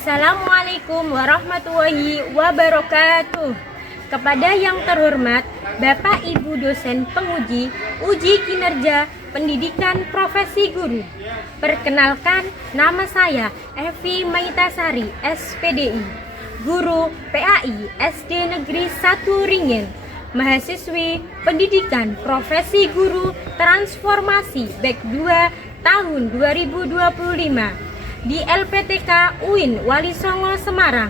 Assalamualaikum warahmatullahi wabarakatuh. Kepada yang terhormat Bapak Ibu dosen penguji uji kinerja pendidikan profesi guru. Perkenalkan, nama saya Evi Maitasari, SPDI, guru PAI SD Negeri 1 Ringin, mahasiswi pendidikan profesi guru transformasi BEK 2 tahun 2025 di LPTK UIN Walisongo Semarang.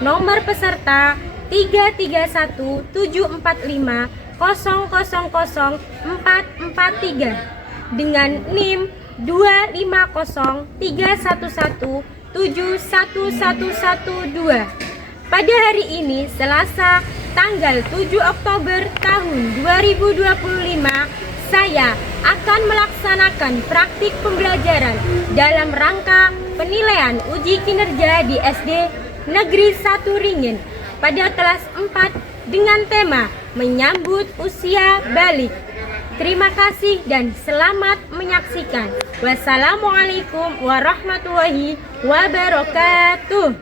Nomor peserta 33145000443 dengan NIM 25031171112. Pada hari ini Selasa tanggal 7 Oktober tahun 2025, saya akan melaksanakan praktik pembelajaran dalam rangka penilaian uji kinerja di SD Negeri 1 Ringin pada kelas 4 dengan tema menyambut usia balik. Terima kasih dan selamat menyaksikan. Wassalamualaikum warahmatullahi wabarakatuh.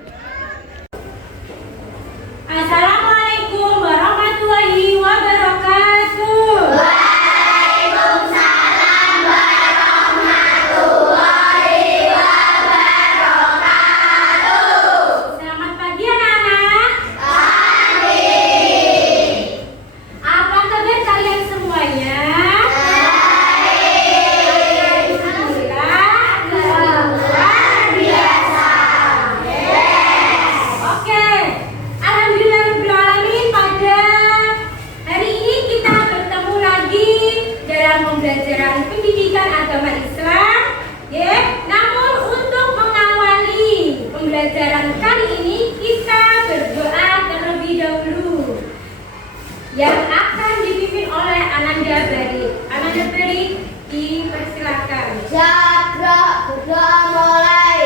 Assalamualaikum warahmatullahi wabarakatuh. Pembelajaran pendidikan agama Islam, ya. Namun untuk mengawali pembelajaran kali ini kita berdoa terlebih dahulu yang akan dipimpin oleh Ananda Bari. Ananda Bari, dipersilakan. Jabra berdoa mulai.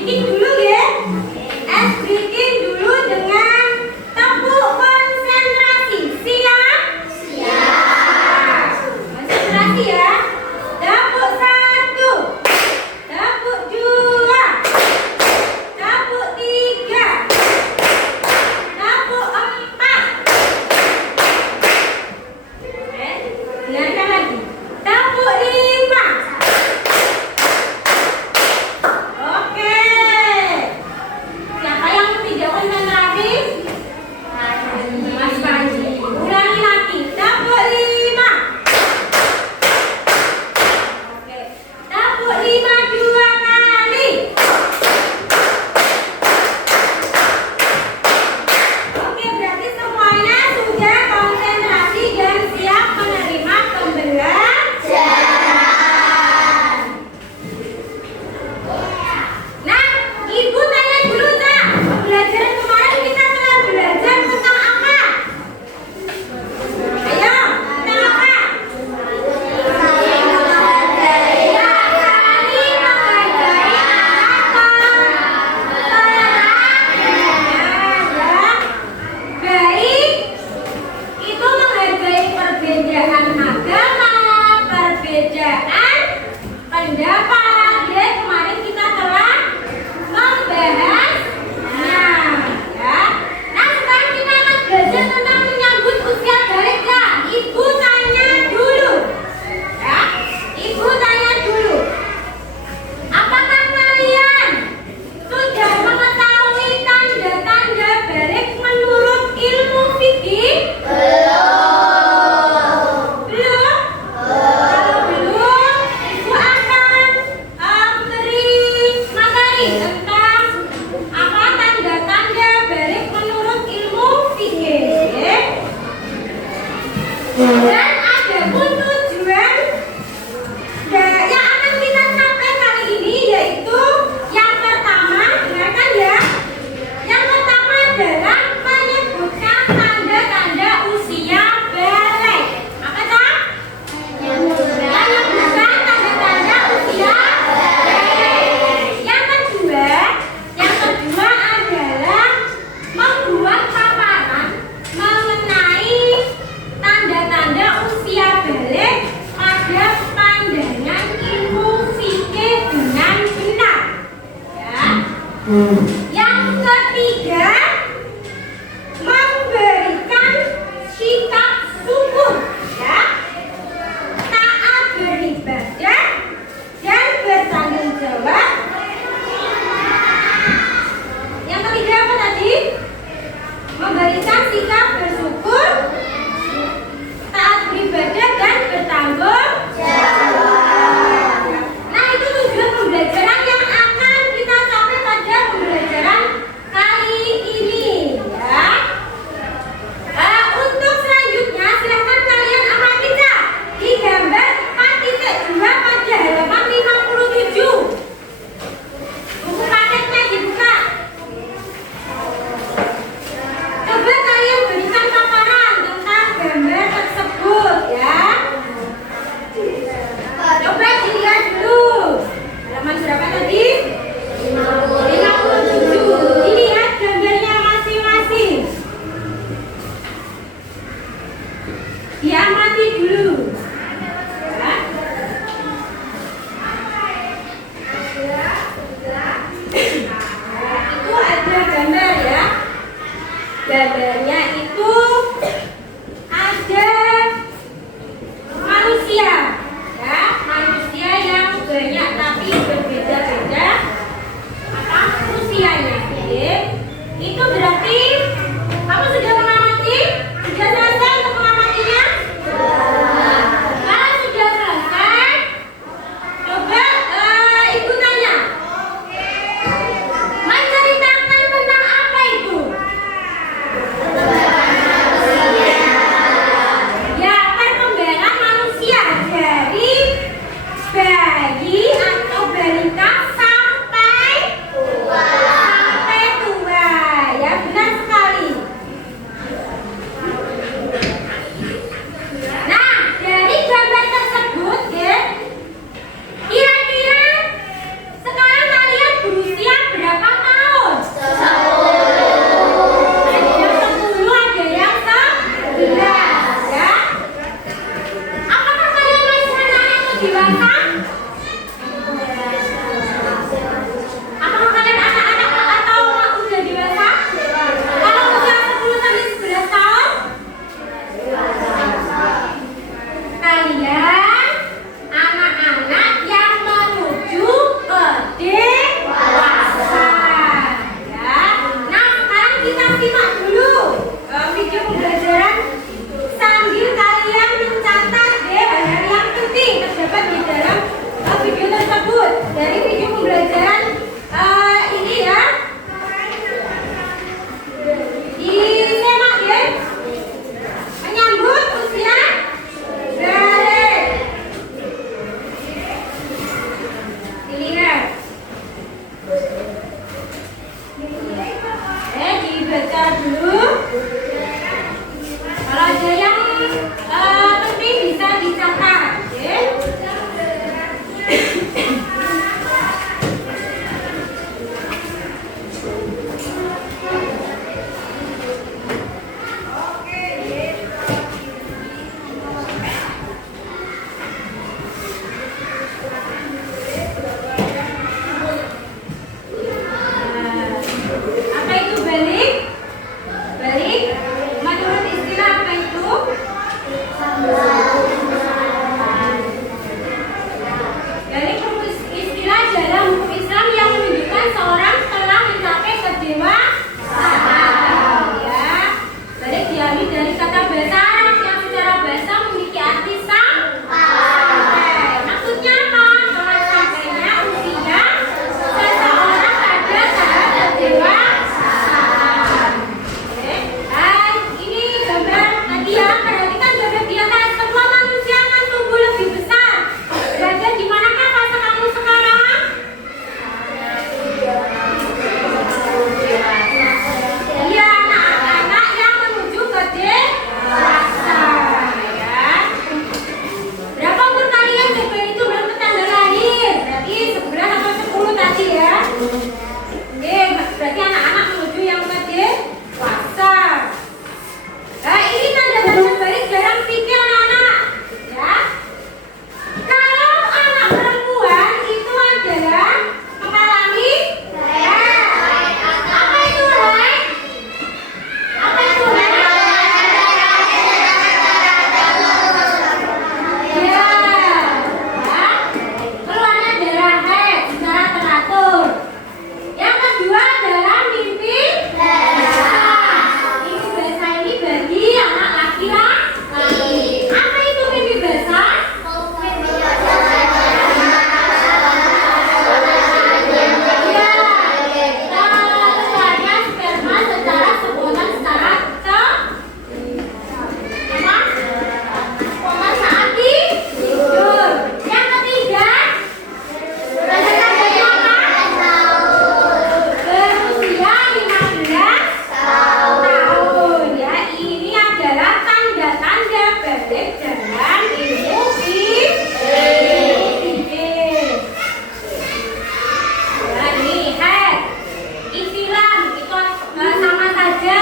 breaking dulu ya. Ice breaking dulu dengan tepuk konsentrasi. Siap? Siap. Konsentrasi ya. Tepuk 1, tepuk 2, tepuk 3, tepuk 4. Dengarkan lagi. Tepuk 5. Oke. Siapa yang tidak konsentrasi? Mas Panji. Ulangi lagi. Tepuk 5. Oke. Tepuk 5 2 kali. Oke, berarti semuanya sudah konsentrasi dan siap menerima pembelajaran. Nah, Ibu tanya dulu, Kak. Pembelajaran kemarin kita telah belajar tentang apa? Ayo, tentang apa? Ya, saling menghargai agama. Baik, itu menghargai perbedaan agama, perbedaan pendapat. Ya, kemarin kita telah membahasnya. Ya. Nah, sekarang kita akan belajar tentang menyambut usia balik. Ya, Ibu tanya dulu. Ya, Ibu tanya dulu. Apakah kalian sudah mengetahui tanda-tanda balik menurut ilmu fikih? Belum? Kalau belum, Ibu akan beri materi tentang apa tanda-tanda balik menurut ilmu fikih. Dan ada pun tujuan yang akan kita capai kali ini, yaitu yang pertama, dengarkan ya. Yang pertama adalah menyebutkan tanda-tanda usia balik. Apa Kak? Menyebutkan tanda-tanda usia balik. Yang kedua adalah membuat paparan mengenai tanda-tanda usia balik pada pandangan ilmu fikih dengan benar. Ya. Yang ketiga, memberikan sikap syukur, ya, taat beribadah dan bertanggung jawab. Yang ketiga apa tadi? Memberikan sikap bersyukur, taat beribadah dan bertanggung jawab. Nah, itu tujuan pembelajaran yang akan kita capai pada pembelajaran kali ini, ya. Untuk selanjutnya silakan kalian amati Kak di gambar 4.2 pada halaman 57. Buku paketnya dibuka. Coba kalian beri dibaca dulu. Kalau ada yang penting bisa dicatat, oke? Apa itu balik? Balik menurut istilah apa itu? Balik istilah dalam hukum Islam yang menunjukkan seorang telah mencapai kedewasaan. Ya, balik diambil dari kata bahasa Arab yang secara bahasa memiliki arti sampai. Maksudnya apa? Telah sampainya usia seseorang pada tahap kedewasaan. Oke, dan ini gambar tadi ya, perhatikan gambar di atas. Semua manusia akan tumbuh lebih besar. Berada di manakah fase kamu sekarang? Iya, anak-anak yang menuju ke dewasa, ya. Berapa umur kalian? Coba itu belum tanggal lahir. Berarti 11 atau 10 tadi ya. Oke, berarti anak-anak menuju yang ke dewasa. Nah, ini tanda-tanda baik dalam fikih anak-anak, ya. Kalau anak perempuan itu adalah mengalami haid. Apa itu haid? Apa itu haid? Ya, keluarnya darah haid secara teratur. Yang kedua adalah mimpi basah. Mimpi basah ini bagi anak laki-laki. Apa itu mimpi basah? Ya, keluarnya sperma secara spontan spontan saat tidur. Yang ketiga, tanda-tandanya apa? Berusia 15 tahun. Ya, ini adalah tanda-tanda balik dalam ilmu fikih. Ya, ini haid, istilah itu sama saja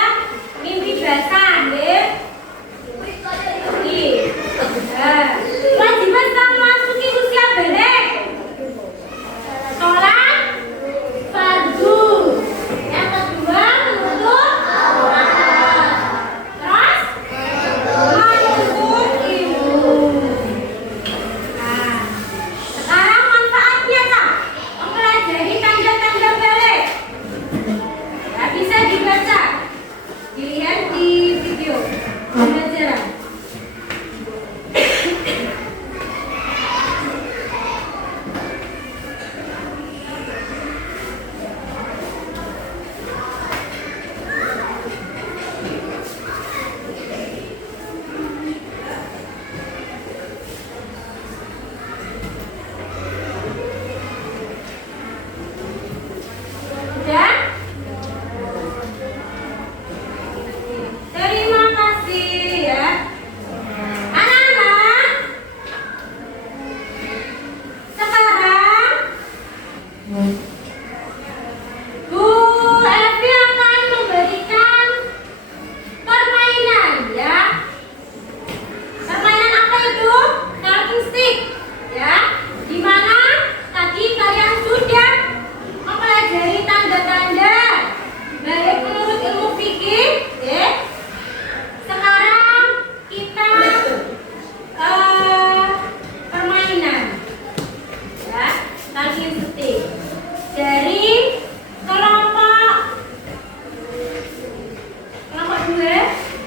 mimpi basah, ya. Kewajiban setelah memasuki usia balik, sholat fardu. Yang kedua menuntut aurat. Terus menuntut ilmu. Nah, sekarang manfaatnya Kak mempelajari tanda-tanda balik. Ya, bisa dibaca, dilihat di video pembelajaran. Sudah? Terima kasih ya. Anak-anak, sekarang Bu Evi akan memberikan permainan ya. Permainan apa itu? Talking stick ya. Dimana tadi kalian sudah mempelajari tanda-tanda balik menurut ilmu fikih, ya. Sekarang kita permainan, ya, talking stick dari kelompok 2.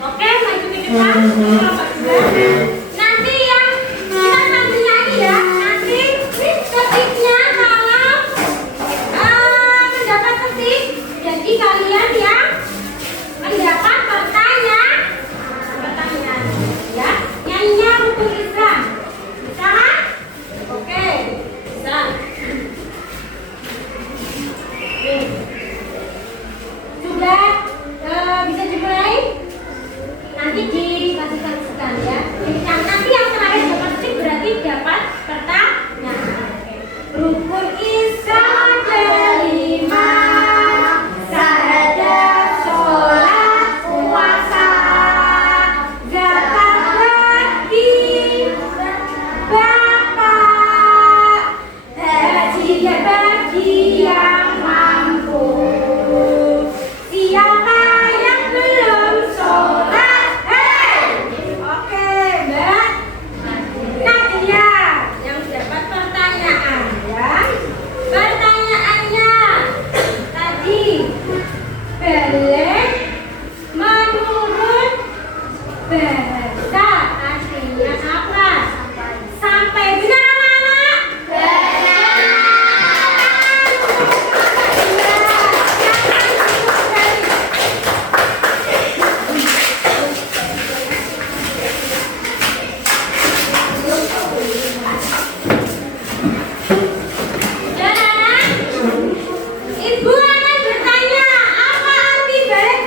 Oke, maju ke depan. Kelompok 2. Nanti yang kita sambil nyanyi ya. Nanti ketiknya kalau mendapat ketik, jadi kalian yang mendapat pertanyaan, ya. Nyanyinya rukun Islam. Bisa kan? Oke, bisa. Sudah Balik menurut bahasa artinya apa? Sampai benar anak-anak? Ibu akan bertanya, apa arti balik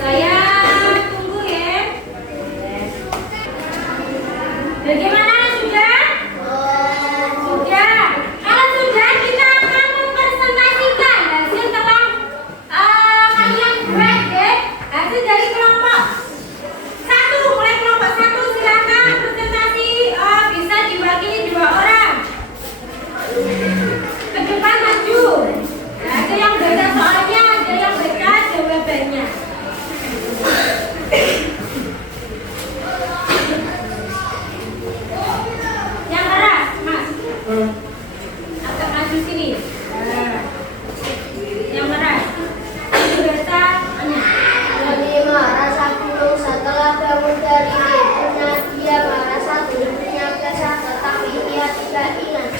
Saya tunggu ya. Bagaimana sudah? Sudah. Kalau sudah kita akan mempresentasikan hasil telah kalian buat ya. Hasil dari kelompok 1. Mulai kelompok 1 silakan presentasi bisa diwakili 2 orang. Ke depan maju. Nah, ada yang baca soalnya, ada yang baca jawabannya. Yang keras, Mas. Agak maju sini. Nah. Yang keras. Baca Anya. Nabi merasa gunung setelah bangun dari tidurnya. Dia merasa tubuhnya basah, tetapi dia tidak ingat.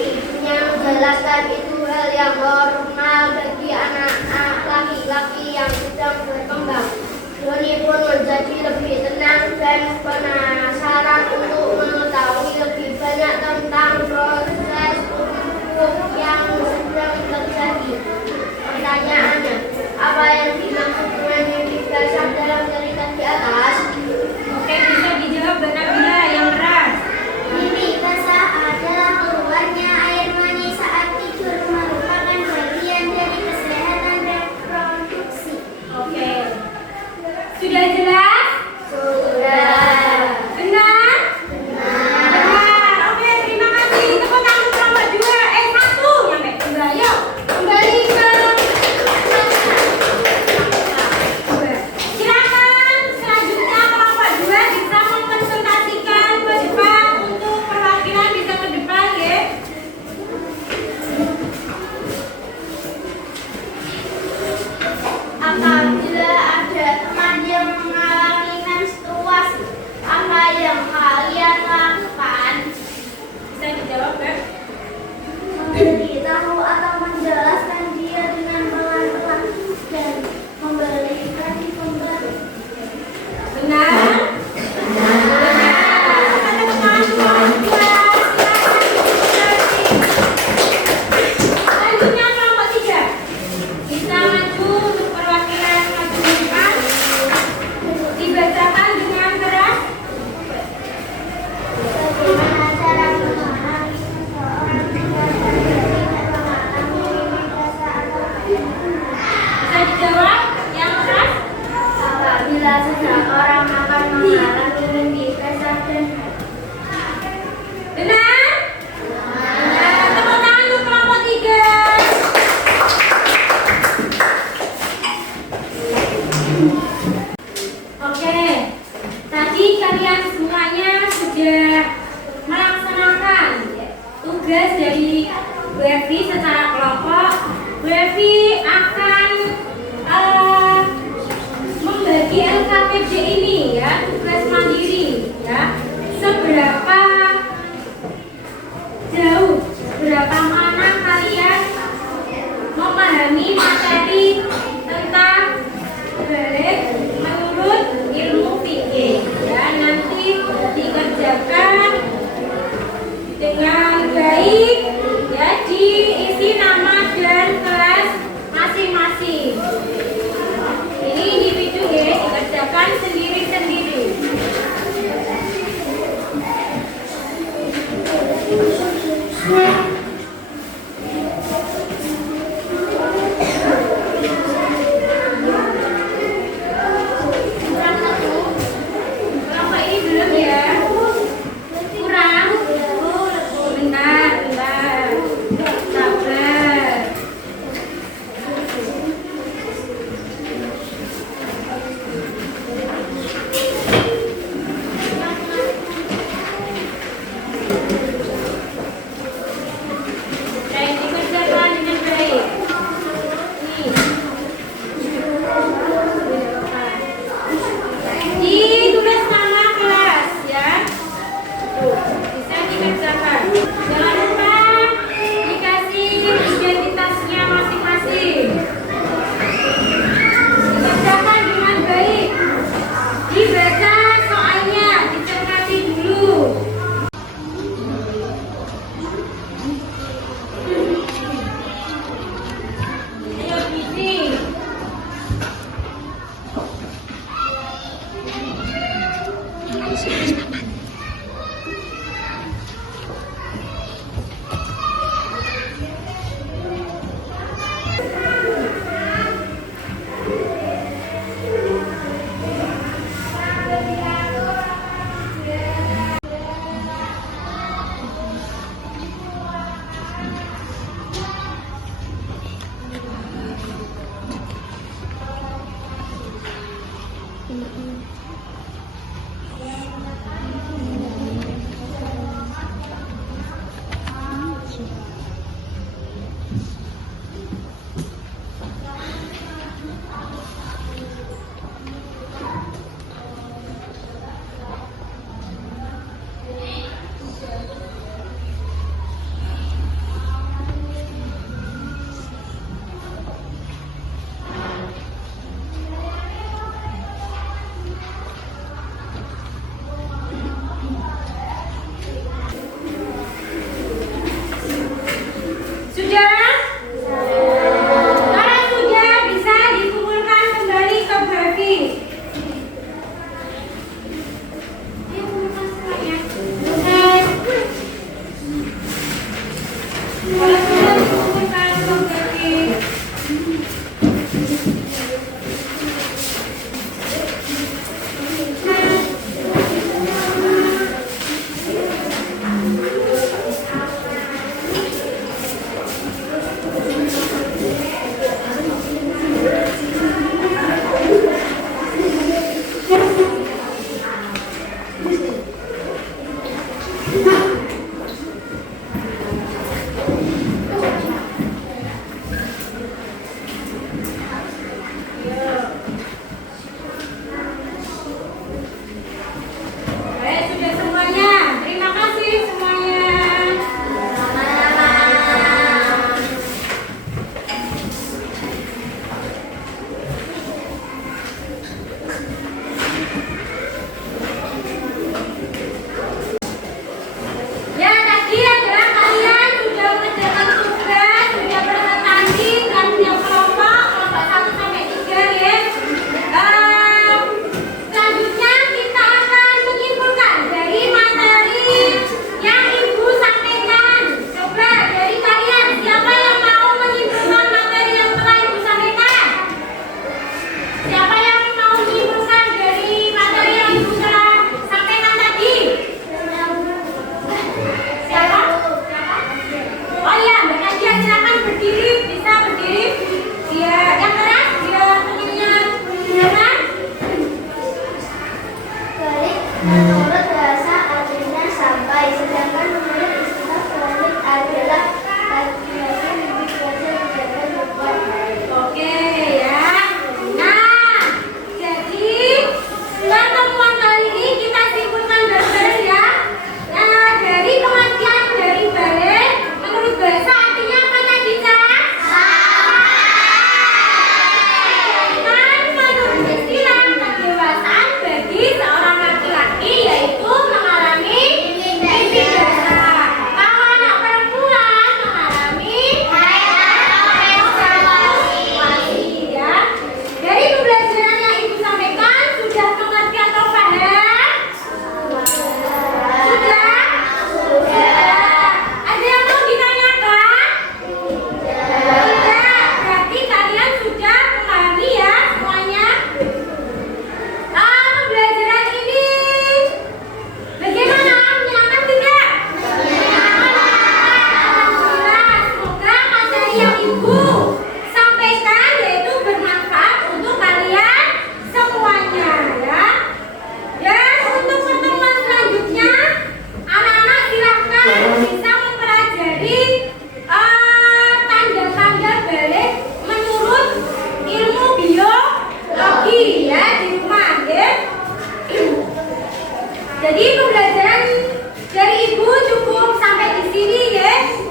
Ibunya menjelaskan itu hal yang normal bagi anak-anak laki-laki yang sedang berkembang. Doni pun menjadi lebih tenang dan penasaran untuk mengetahui lebih banyak tentang proses tumbuh yang sedang terjadi. Pertanyaannya, apa yang dimaksud dengan mimpi basah dalam cerita di atas? Oke, bisa dijawab benar-benar yang keras. Mimpi basah adalah keluarnya air mani saat tidur, merupakan bagian dari kesehatan reproduksi. Oke. Sudah jelas? Sudah. Benar? Benar. Oke, terima kasih. Tepuk tangan untuk kelompok 2. 1 nyampe. Kembali. Yuk. Kembali ke silakan selanjutnya kelompok 2 bisa mempresentasikan ke depan untuk perwakilan bisa ke depan ya. Apabila ada teman yang mengalami menstruasi, apa yang kalian lakukan? Bisa dijawab Kak? Memberitahu atau menjelaskan dia dengan pelan-pelan dan memberikan pembaru. Benar? Selanjutnya kelompok 3 bisa maju untuk perwakilan maju ke depan. Dibacakan dengan keras. Bagaimana cara memahami seseorang jika tidak mengalami mimpi basah atau Bisa dijawab yang keras. apabila seseorang akan mengalami mimpi basah dan Benar? Benar. Tepuk tangan untuk kelompok 3. Oke, tadi kalian semuanya sudah melaksanakan tugas dari Bu Evi secara kelompok. Bu Evi akan membagi LKPD ini ya, tugas mandiri ya. Seberapa jauh, berapa mana kalian memahami materi tentang balik menurut ilmu fikih ya, nanti dikerjakan dengan baik ya, diisi nama dan kelas masing-masing. Ini individu ya, dikerjakan sendiri-sendiri. Kelompok ini belum ya? Kurang? Bentar, bentar. Sabar. Baik, dikerjakan dengan baik. Nih. Ditulis nama kelas ya. Jadi pembelajaran dari Ibu cukup sampai di sini ya.